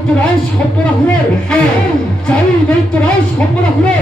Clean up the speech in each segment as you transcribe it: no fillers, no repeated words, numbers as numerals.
দৈত্যরাজ সম্পরা হলে যাই দৈত্যরাজ সম্পরা হলে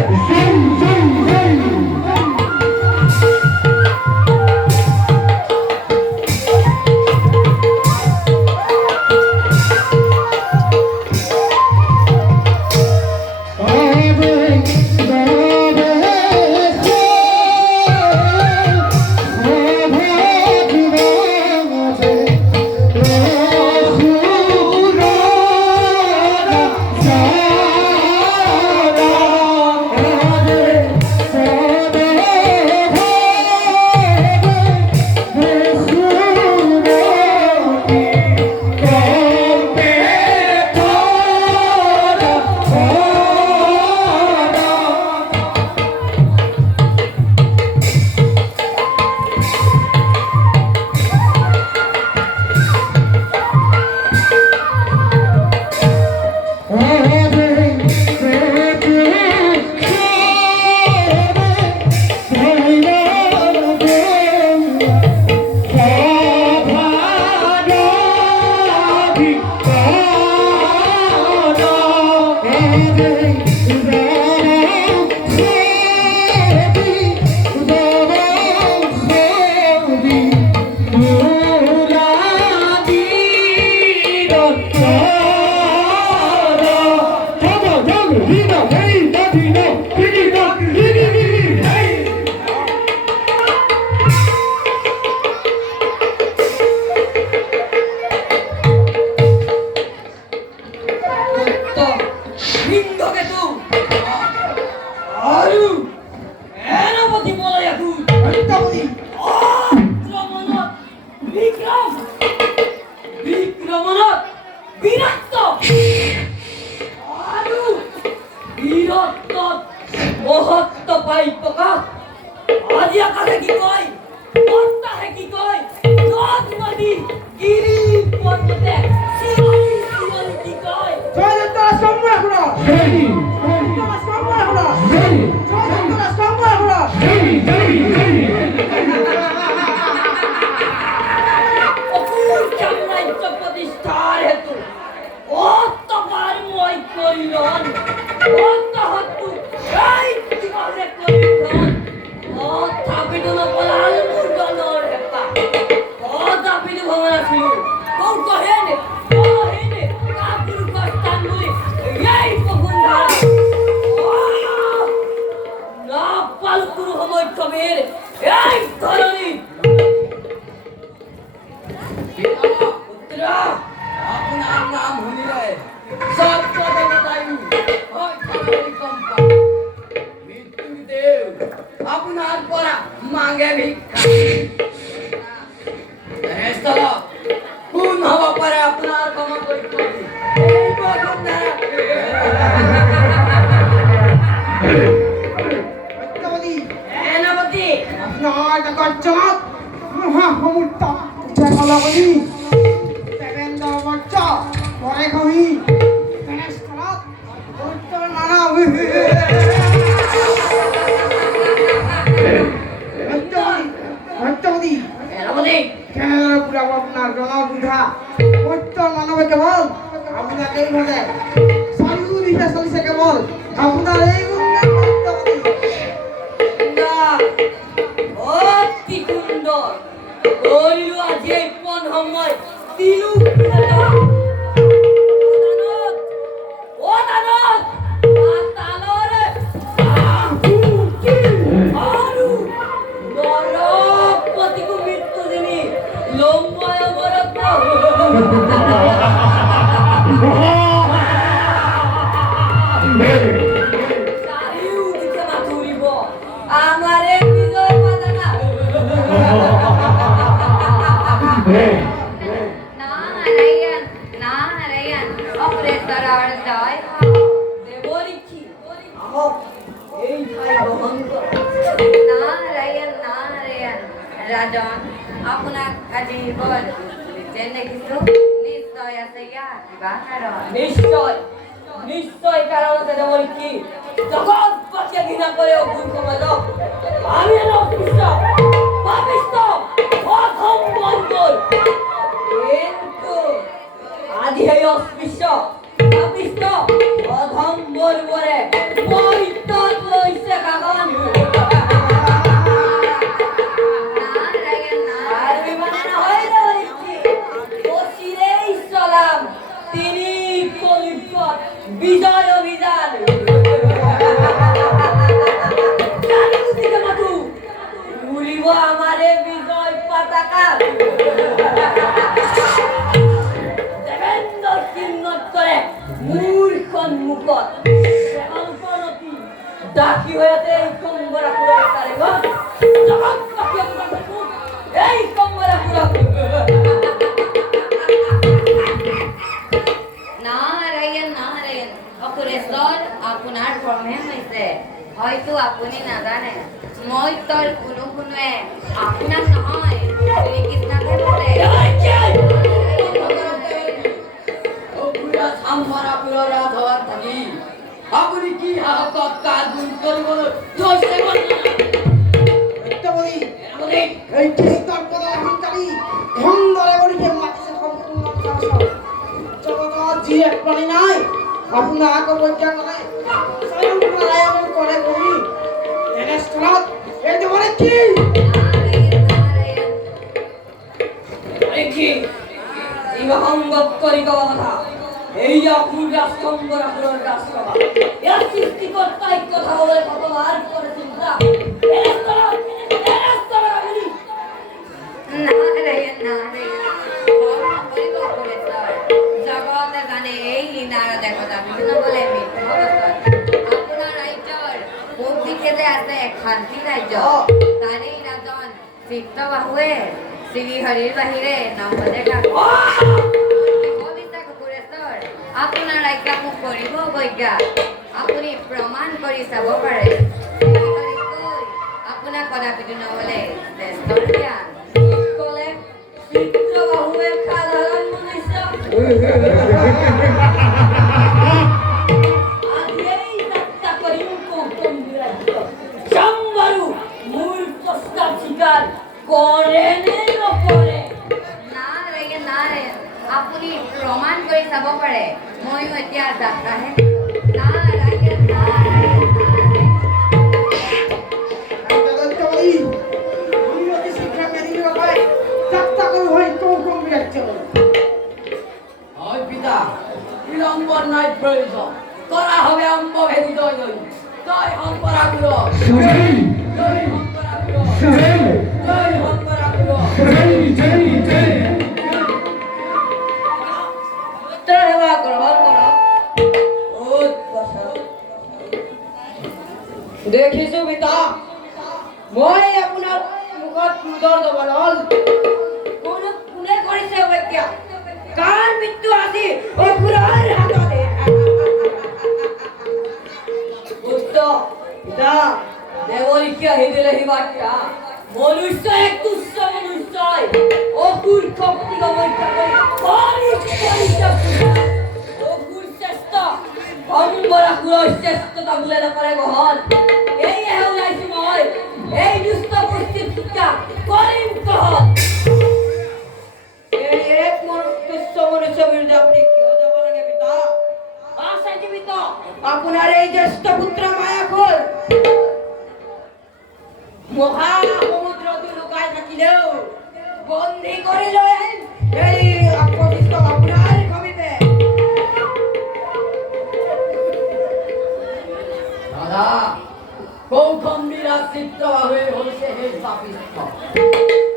Rajon, aku nak kaji bol. Jenne kisu, নিশ্চয় আছে ইয়া কিবা কারণ নিশ্চয় কারণ আছে যেমন কি জগৎ পাশে ঘৃণা করে অভুল সমাজ আমি অস্পৃশ্য পাপিষ্ঠ অধম বন্ধুর কিন্তু আদি এই অস্পৃশ্য পাপিষ্ট অধম বলবরে মই তত লৈছে কাগন নারায়ণ আর বিমানে নহয় রে বসিরেই চলাম তিনি কলিপত বিজয় অভিযান উড়িব আমারে বিজয় পতাকা দেবেন্দ্র চিহ্নত করে মূর সন্মুখত অল্পনতি দাসী হয়েতে এই কম্বরা পুরা কারিগর জগৎ পাখি এই কম্বরা পুরা নারায়ণ নারায়ণ অকুরেশ্বর আপনার প্রমেয় হয়েছে হয়তো আপনি না জানেন মই তোর কোনো কোনোৱে আপনার নহয় শ্রীকৃষ্ণকে বলে আপুনি কি সাহসত কাজবোৰ কৰিবলৈ লৈছে সত্যবতী, এই কৃষ্ণৰ পদাধিকাৰী ধনৰে কৰিছে মাতিছে সম্পূৰ্ণ শাসন। জগতত যি এক প্ৰাণী নাই আপোনাক অৱজ্ঞা কৰে স্বয়ং নাৰায়ণৰ কৰে ভূমি এনেস্থলত এইটো মানে কি কি ইহংগত কৰি কোৱা কথা এই অসুৰ ৰাজকম্বৰাপুৰৰ ৰাজসভা ইয়াৰ সৃষ্টিকৰ্তাই কথা বলে ভগৱান কৰে চিন্তা নারায়ণ নারায়ণ অকুরেশ্বর জগতে জানে এই নারদের কথা বিভিন্ন বলে মিথ্যা বচন আপনার রাজ্যর পূব দিকে যে আছে শান্তি ৰাজ্য তাৰে ৰাজন চিত্তবাহুৱে শ্ৰীহৰিৰ বাহিৰে নম্বৰে আপোনাৰ ৰাজ্য মোক কৰিব অৱজ্ঞা আপুনি প্ৰমাণ কৰি চাব পাৰে শ্ৰীহৰিক কৈ আপোনাক কদাপিতো নহ'লে শ্ৰেষ্ঠ জ্ঞান কলে চিত্তবাহুৱে সাধাৰণ মনুষ্য আজিয়েই যাত্ৰা কৰিম কৌতুম্বী ৰাজ্য সম্বাৰু মোৰ প্ৰস্তাৱ স্বীকাৰ কৰে নে নকৰে নাৰায়ণ নাৰায়ণ আপুনি প্ৰমাণ কৰি চাব পাৰে ময়ো এতিয়া যাত্ৰাহে নাৰায়ণ নাৰায়ণ সত্যবতী, আমি অতি শীঘ্ৰে মেদিনী লগাই যাত্ৰা কৰো হৈ কৌতুম্বী ৰাজ্যলৈ। হয় পিতা বিলম্বর নাই প্রয়োজন করা হবে অম্বভেদী জয় জয় জয় হম্পরাকুর জয় জয় হম্পরাকুর জয় জয় হম্পরাকুর জয় জয় জয় সেবা গ্রহণ কর দেখিছো পিতা মই আপোনাৰ মুখত ক্ৰোধৰ দমন হল কোনে কৰিছে অৱজ্ঞা কাৰ মৃত্যু আজি অসুৰৰ হাততে পুত্ৰ পিতা দেৱৰীকে আহি দিলে সি বাক্যা মনুষ্য এক তুচ্ছ মনুষ্যই অসুৰ শক্তিক অৱজ্ঞা কৰি অসুৰ শ্ৰেষ্ঠ ভংগৰাসুৰৰ শ্ৰেষ্ঠতা বোলে নকৰে গ্ৰহণ এইহে ওলাইছো মই এই দুষ্ট পৰিস্থিতিত শিক্ষা কৰিম গ্ৰহণ এই এক তুচ্ছ মনুষ্যৰ বিৰুদ্ধে আপুনি কিয় যাব লাগে পিতা আছে জীৱিত আপোনাৰ এই জ্যেষ্ঠ পুত্ৰ মায়াকুৰ মহাসমুদ্ৰটো লুকাই থাকিলেও বন্দী কৰি লৈ আহিম এই অপবিত্ৰ আপোনাৰ সমীপে দাদা কৌশম্বীৰা চিত্ৰভাৱে হৈছে সেই পাপিষ্ঠ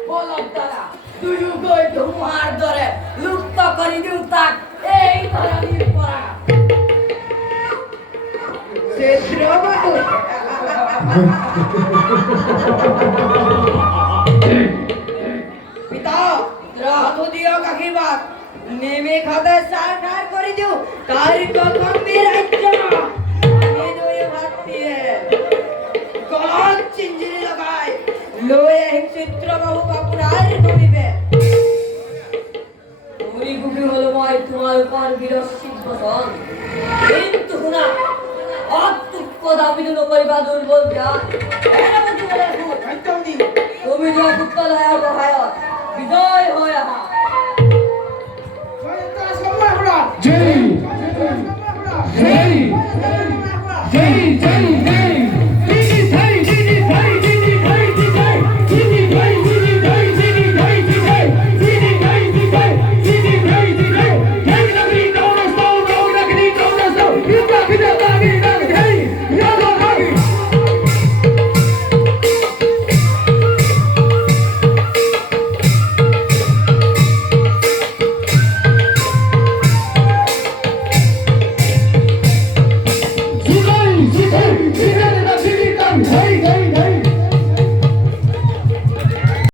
বলক দাদা দুয়ো গৈ ধুমুহাৰ দৰে লুপ্ত কৰি দিওঁ তাক এই ধৰণীৰ পৰা চিত্ৰবাবু পিতা ৰাধু দিয়ক আশীৰ্বাদ নিমিষতে সাৰ কৰি দিওঁ তাৰ কৌশম্বী ৰাজ্য এনেদৰে ভাতৃয়ে গলত চিঞ্জিৰি লগাই লৈ আহিম চিত্ৰবাবুক আপোনাৰ সমীপে ঘূৰি ঘূৰি হলো মই তোমালোকৰ বিৰচিত বচন কিন্তু শুনা অত্যুক্ত দাবিটো নকৰিবা দুৰ্বল জ্ঞান সত্যবতী, তুমি যোৱা পুত্ৰলয়াৰ সহায়ত বিজয় হৈ আহা জয় জয় সময় কৰা জয় জয় জয় সময় হে